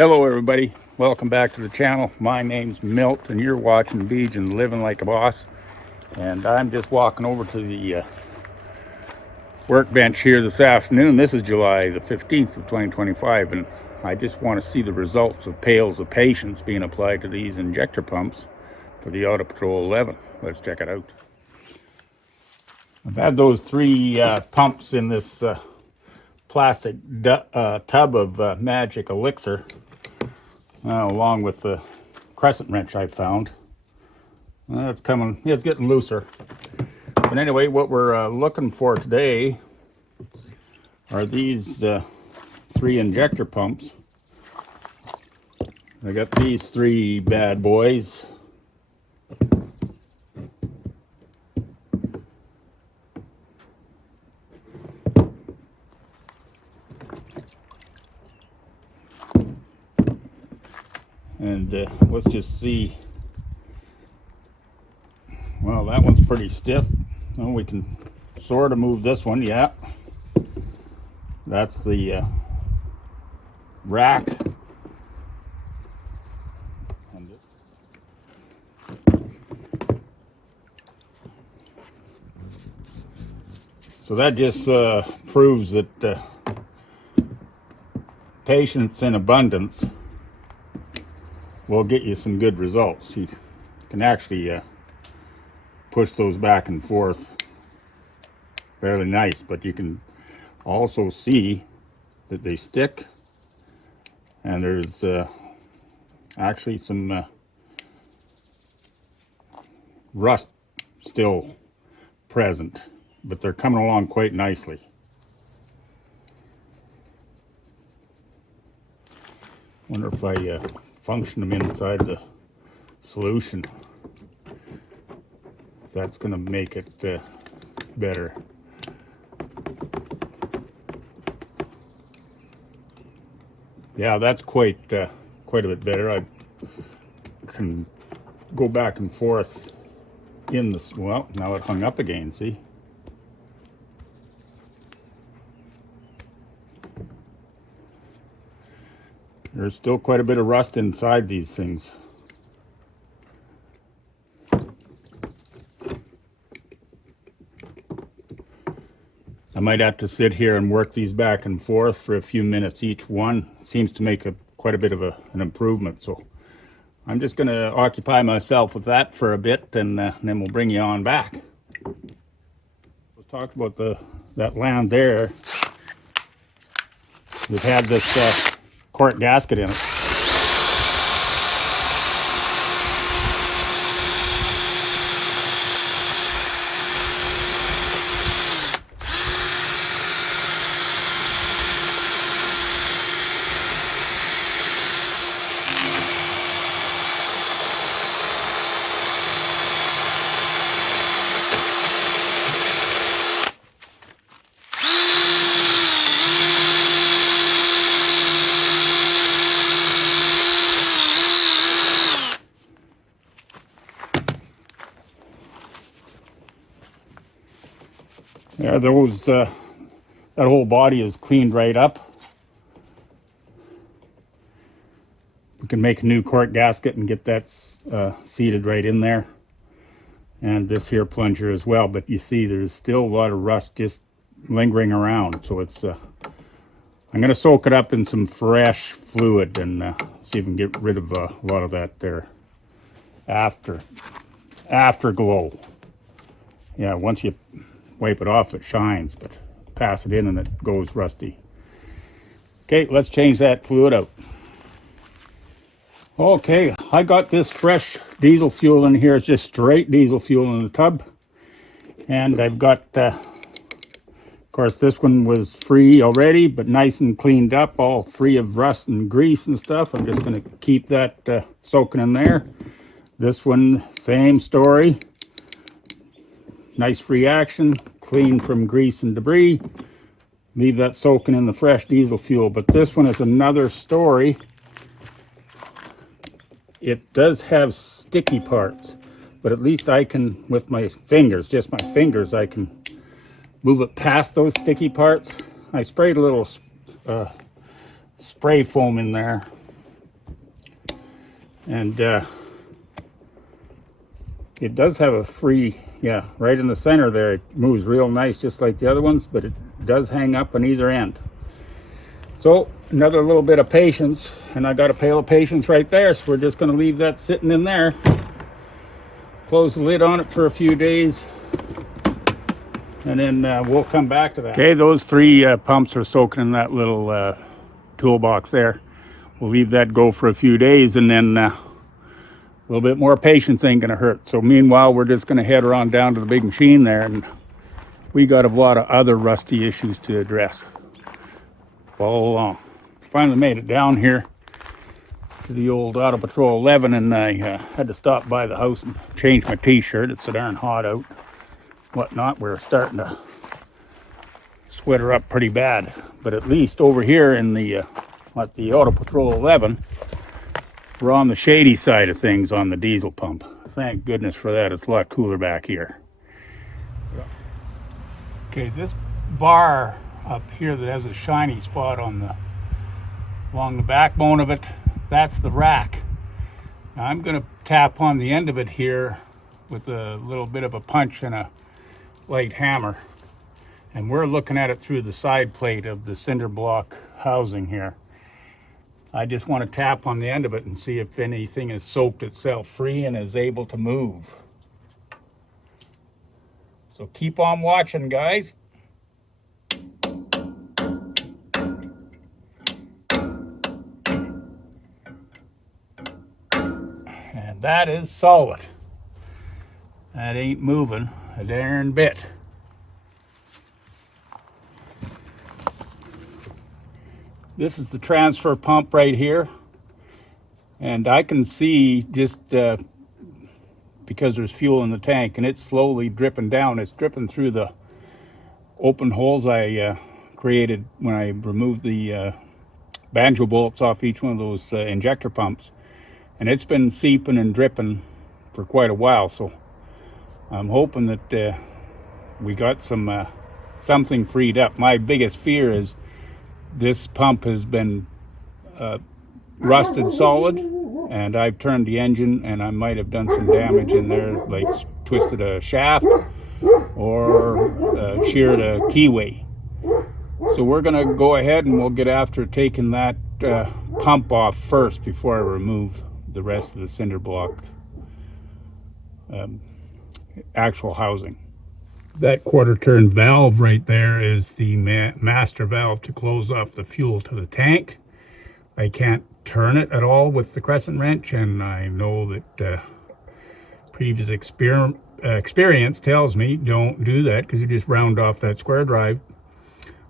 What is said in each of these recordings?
Hello everybody, welcome back to the channel. My name's Milt and you're watching Beej and Living Like a Boss. And I'm just walking over to the workbench here this afternoon. This is July the 15th of 2025 and I just want to see the results of pails of patience being applied to these injector pumps for the Autopatrol 11. Let's check it out. I've had those three pumps in this plastic tub of magic elixir. Along with the crescent wrench I found. It's getting looser. But anyway, what we're looking for today are these three injector pumps. I got these three bad boys. And let's just see. Well, that one's pretty stiff. Well, we can sort of move this one. Yeah, that's the rack. So that just proves that patience in abundance will get you some good results. You can actually push those back and forth fairly nice, but you can also see that they stick, and there's actually some rust still present, but they're coming along quite nicely. Wonder if I function them inside the solution, if that's going to make it better. Yeah, that's quite a bit better. I can go back and forth in this. Well, now it hung up again, see? There's still quite a bit of rust inside these things. I might have to sit here and work these back and forth for a few minutes each one. Seems to make quite a bit of an improvement. So I'm just going to occupy myself with that for a bit, and then we'll bring you on back. We'll talk about that land there. We've had this quart gasket in it. There, that whole body is cleaned right up. We can make a new quart gasket and get that seated right in there. And this here plunger as well. But you see there's still a lot of rust just lingering around. So it's, I'm going to soak it up in some fresh fluid and see if we can get rid of a lot of that there afterglow. Yeah, once you wipe it off, it shines, but pass it in and it goes rusty. Okay, let's change that fluid out. Okay, I got this fresh diesel fuel in here. It's just straight diesel fuel in the tub. And I've got, of course, this one was free already, but nice and cleaned up, all free of rust and grease and stuff. I'm just going to keep that soaking in there. This one, same story. Nice free action, clean from grease and debris. Leave that soaking in the fresh diesel fuel. But this one is another story. It does have sticky parts, but at least I can, with my fingers, just my fingers, I can move it past those sticky parts. I sprayed a little spray foam in there And it does have a free, yeah, right in the center there. It moves real nice, just like the other ones, but it does hang up on either end. So another little bit of patience, and I got a pail of patience right there, so we're just going to leave that sitting in there. Close the lid on it for a few days, and then we'll come back to that. Okay, those three pumps are soaking in that little toolbox there. We'll leave that go for a few days, and then a little bit more patience ain't gonna hurt. So meanwhile, we're just gonna head around down to the big machine there, and we got a lot of other rusty issues to address. Follow along. Finally made it down here to the old Autopatrol 11, and I had to stop by the house and change my t-shirt. It's so darn hot out, whatnot. We're starting to sweater up pretty bad, but at least over here in the at the Autopatrol 11, we're on the shady side of things on the diesel pump. Thank goodness for that. It's a lot cooler back here. Okay, this bar up here that has a shiny spot on along the backbone of it, that's the rack. Now I'm going to tap on the end of it here with a little bit of a punch and a light hammer, and we're looking at it through the side plate of the cinder block housing here. I just want to tap on the end of it and see if anything has soaked itself free and is able to move. So keep on watching, guys. And that is solid. That ain't moving a darn bit. This is the transfer pump right here, and I can see just because there's fuel in the tank, and it's slowly dripping down. It's dripping through the open holes I created when I removed the banjo bolts off each one of those injector pumps, and it's been seeping and dripping for quite a while. So I'm hoping that we got something freed up. My biggest fear is this pump has been rusted solid, and I've turned the engine, and I might have done some damage in there, like twisted a shaft or sheared a keyway. So we're going to go ahead and we'll get after taking that pump off first before I remove the rest of the cinder block actual housing. That quarter turn valve right there is the master valve to close off the fuel to the tank. I can't turn it at all with the crescent wrench, and I know that previous experience tells me don't do that, because you just round off that square drive.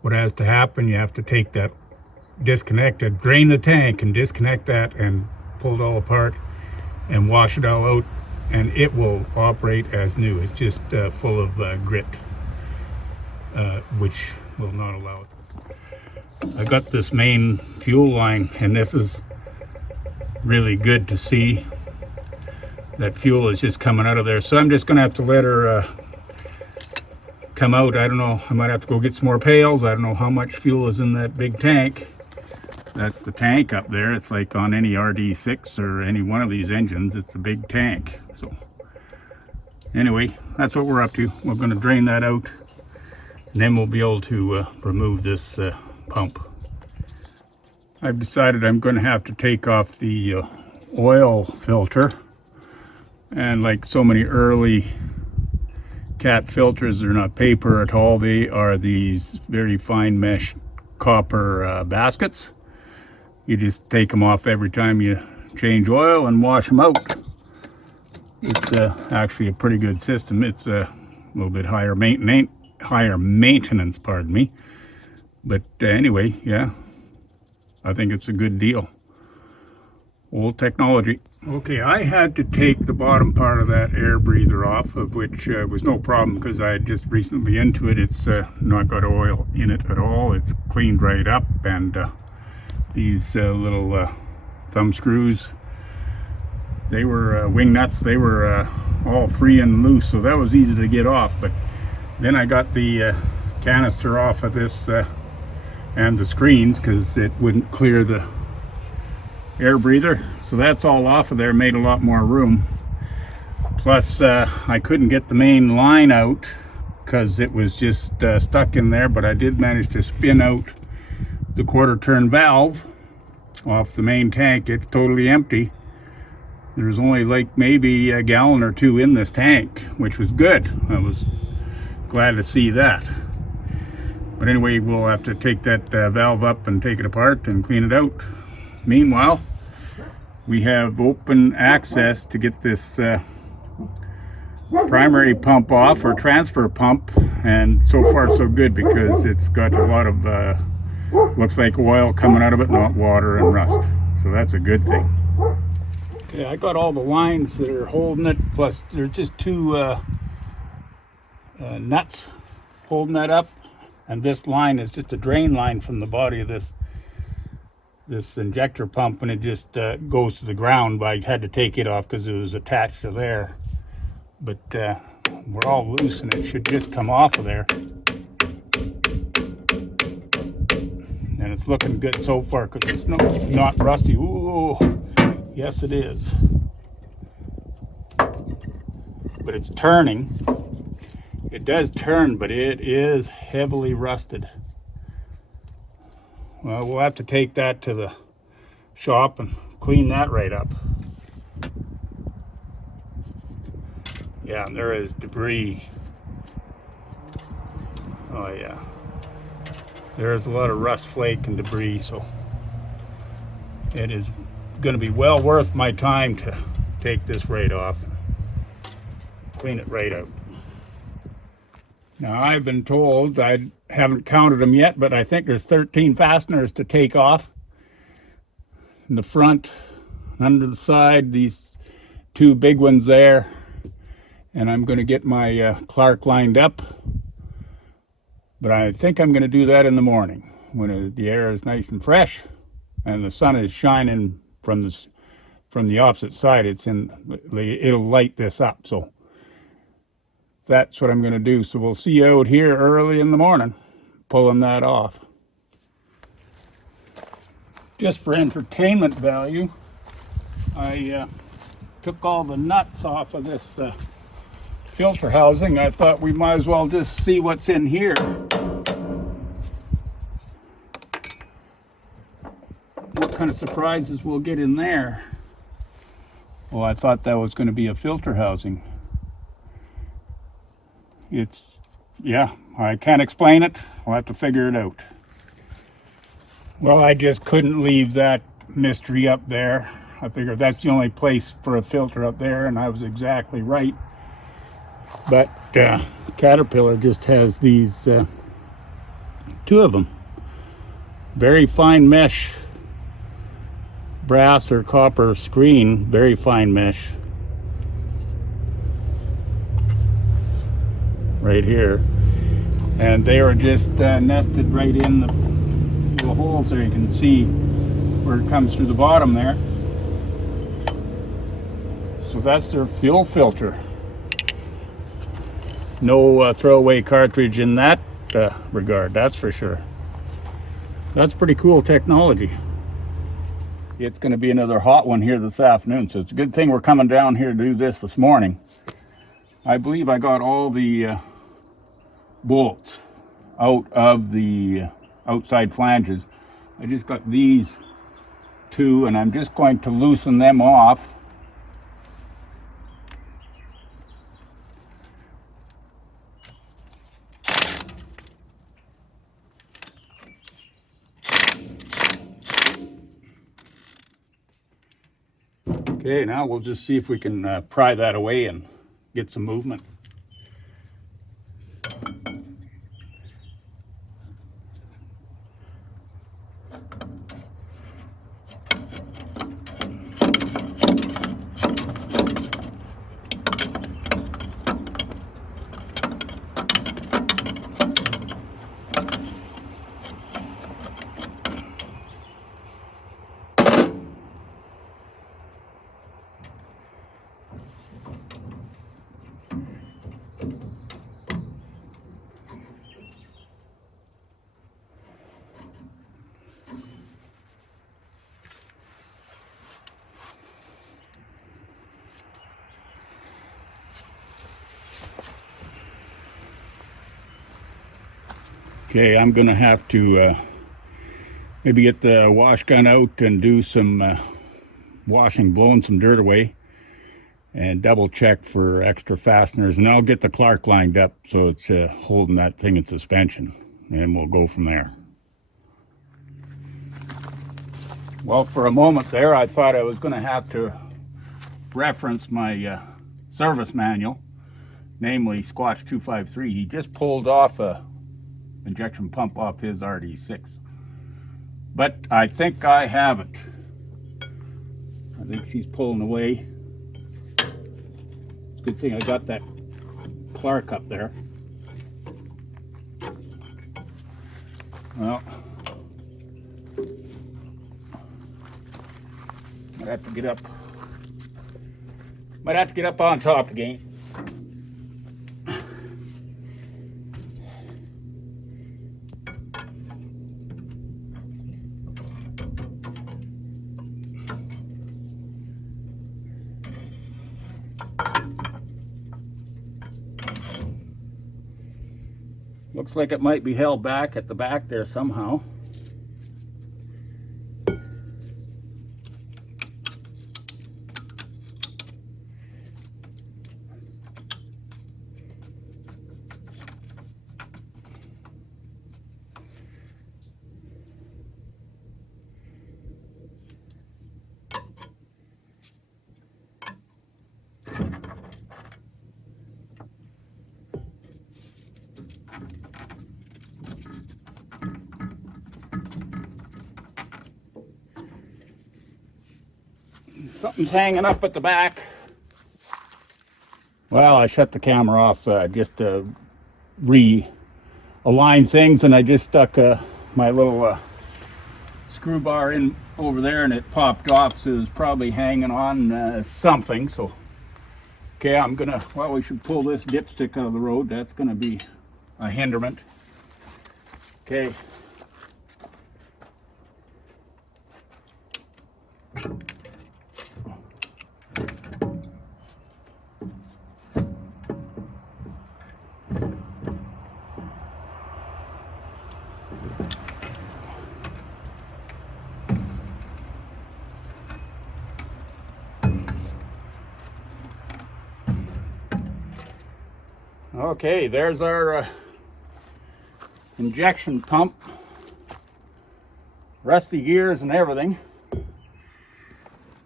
What has to happen, you have to take that disconnected, drain the tank and disconnect that and pull it all apart and wash it all out, and it will operate as new. It's just full of grit, which will not allow it. I got this main fuel line, and this is really good to see that fuel is just coming out of there. So I'm just gonna have to let her come out. I don't know, I might have to go get some more pails. I don't know how much fuel is in that big tank. That's the tank up there. It's like on any RD6 or any one of these engines, it's a big tank. So anyway, that's what we're up to. We're going to drain that out, and then we'll be able to remove this pump. I've decided I'm going to have to take off the oil filter, and like so many early cat filters, they're not paper at all. They are these very fine mesh copper baskets. You just take them off every time you change oil and wash them out. It's actually a pretty good system. It's a little bit higher maintenance, pardon me. But anyway, yeah, I think it's a good deal. Old technology. Okay, I had to take the bottom part of that air breather off, of which was no problem because I had just recently into it. It's not got oil in it at all. It's cleaned right up, and these little thumb screws, they were wing nuts. They were all free and loose, so that was easy to get off. But then I got the canister off of this and the screens, because it wouldn't clear the air breather. So that's all off of there, made a lot more room. Plus, I couldn't get the main line out because it was just stuck in there, but I did manage to spin out the quarter turn valve off the main tank. It's totally empty. There's only like maybe a gallon or two in this tank, which was good. I was glad to see that. But anyway, we'll have to take that valve up and take it apart and clean it out. Meanwhile, we have open access to get this primary pump off, or transfer pump, and so far so good because it's got a lot of looks like oil coming out of it, not water and rust. So that's a good thing. Okay, I got all the lines that are holding it, plus there's just two nuts holding that up, and this line is just a drain line from the body of this injector pump, and it just goes to the ground. But I had to take it off because it was attached to there. But we're all loose and it should just come off of there. And it's looking good so far because it's not rusty. Ooh, yes it is. But it's turning. It does turn, but it is heavily rusted. Well, we'll have to take that to the shop and clean that right up. Yeah, and there is debris. Oh yeah. There's a lot of rust flake and debris, so it is going to be well worth my time to take this right off and clean it right out. Now, I've been told, I haven't counted them yet, but I think there's 13 fasteners to take off. In the front, under the side, these two big ones there. And I'm going to get my Clark lined up. But I think I'm going to do that in the morning when the air is nice and fresh and the sun is shining from the opposite side. It'll light this up. So that's what I'm going to do. So we'll see you out here early in the morning pulling that off. Just for entertainment value, I took all the nuts off of this filter housing. I thought we might as well just see what's in here. What kind of surprises we'll get in there. Well, I thought that was going to be a filter housing. Yeah, I can't explain it. I'll have to figure it out. Well, I just couldn't leave that mystery up there. I figured that's the only place for a filter up there, and I was exactly right. But Caterpillar just has these two of them. Very fine mesh, brass or copper screen, very fine mesh. Right here. And they are just nested right in the little holes there. You can see where it comes through the bottom there. So that's their fuel filter. No throwaway cartridge in that regard, that's for sure. That's pretty cool technology. It's going to be another hot one here this afternoon, so it's a good thing we're coming down here to do this morning. I believe I got all the bolts out of the outside flanges. I just got these two, and I'm just going to loosen them off. Okay, now we'll just see if we can pry that away and get some movement. Okay, I'm gonna have to maybe get the wash gun out and do some washing, blowing some dirt away, and double check for extra fasteners, and I'll get the Clark lined up so it's holding that thing in suspension, and we'll go from there. Well, for a moment there I thought I was going to have to reference my service manual, namely Squatch 253. He just pulled off a injection pump off his RD6, but I think I have it. I think she's pulling away. It's a good thing I got that Clark up there. Well, might have to get up on top again. Looks like it might be held back at the back there somehow. Something's hanging up at the back. Well, I shut the camera off just to realign things, and I just stuck my little screw bar in over there, and it popped off, so it's probably hanging on something. So, okay, well, we should pull this dipstick out of the road. That's gonna be a hindrance. Okay. Okay, there's our injection pump, rusty gears and everything.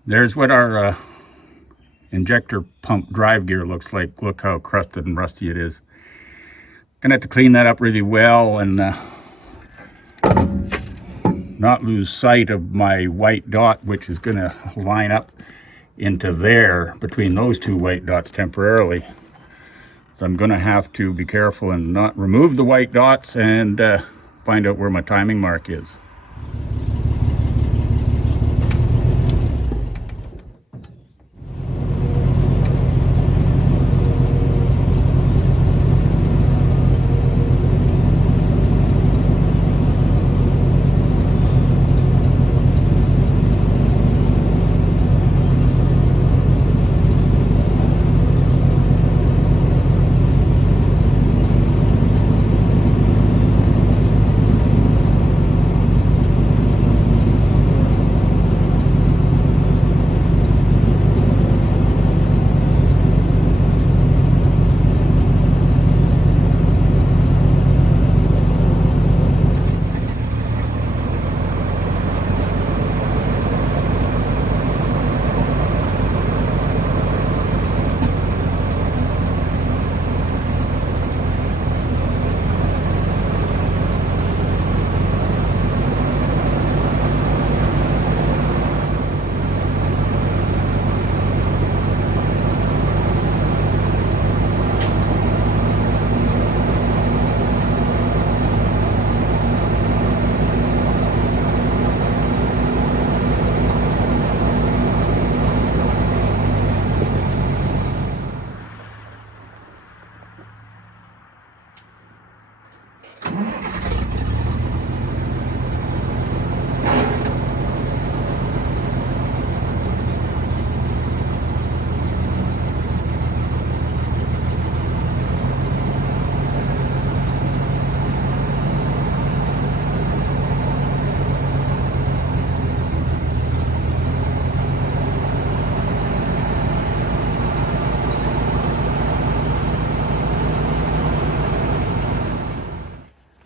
There's what our injector pump drive gear looks like. Look how crusted and rusty it is. Gonna have to clean that up really well and not lose sight of my white dot, which is gonna line up into there between those two white dots temporarily. So I'm going to have to be careful and not remove the white dots and find out where my timing mark is.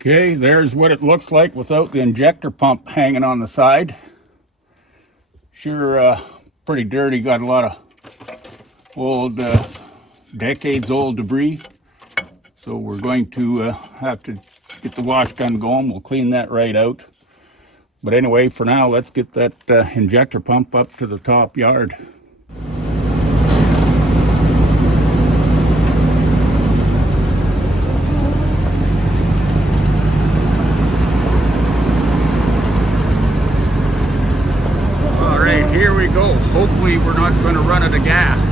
Okay, there's what it looks like without the injector pump hanging on the side. Sure, pretty dirty. Got a lot of old, decades old debris. So we're going to have to get the wash gun going. We'll clean that right out. But anyway, for now, let's get that injector pump up to the top yard. All right, here we go. Hopefully we're not going to run out of gas.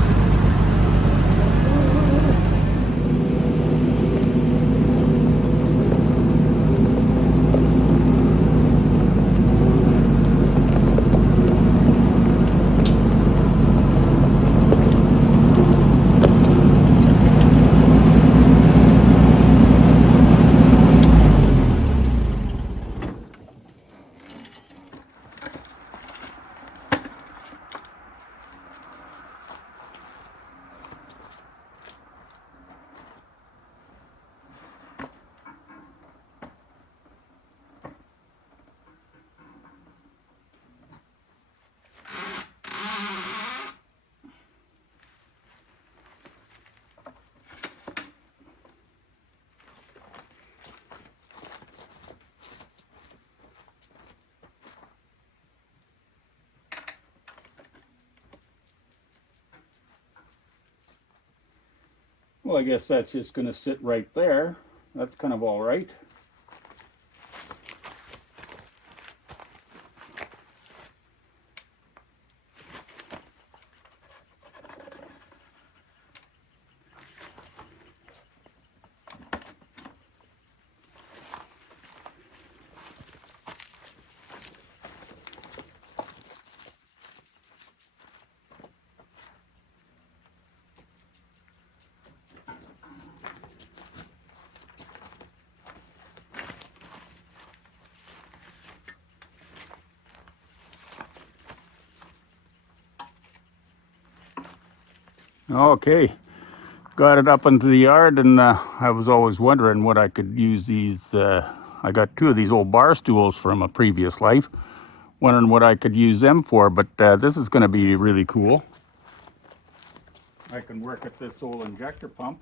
Well, I guess that's just going to sit right there. That's kind of all right. Okay, got it up into the yard, and I was always wondering what I could use these. I got two of these old bar stools from a previous life, wondering what I could use them for, but this is going to be really cool. I can work at this old injector pump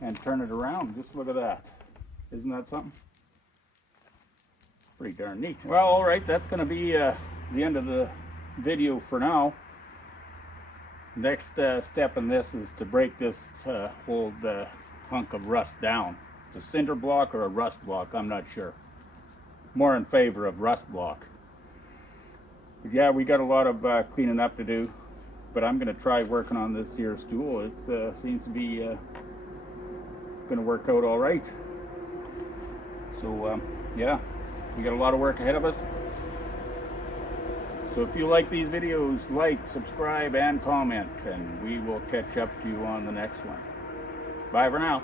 and turn it around. Just look at that. Isn't that something? Pretty darn neat. Well, all right, that's going to be the end of the video for now. Next step in this is to break this old hunk of rust down. It's a cinder block or a rust block, I'm not sure. More in favor of rust block. But yeah, we got a lot of cleaning up to do, but I'm going to try working on this here stool. It seems to be going to work out all right. So yeah, we got a lot of work ahead of us. So if you like these videos, like, subscribe, and comment, and we will catch up to you on the next one. Bye for now.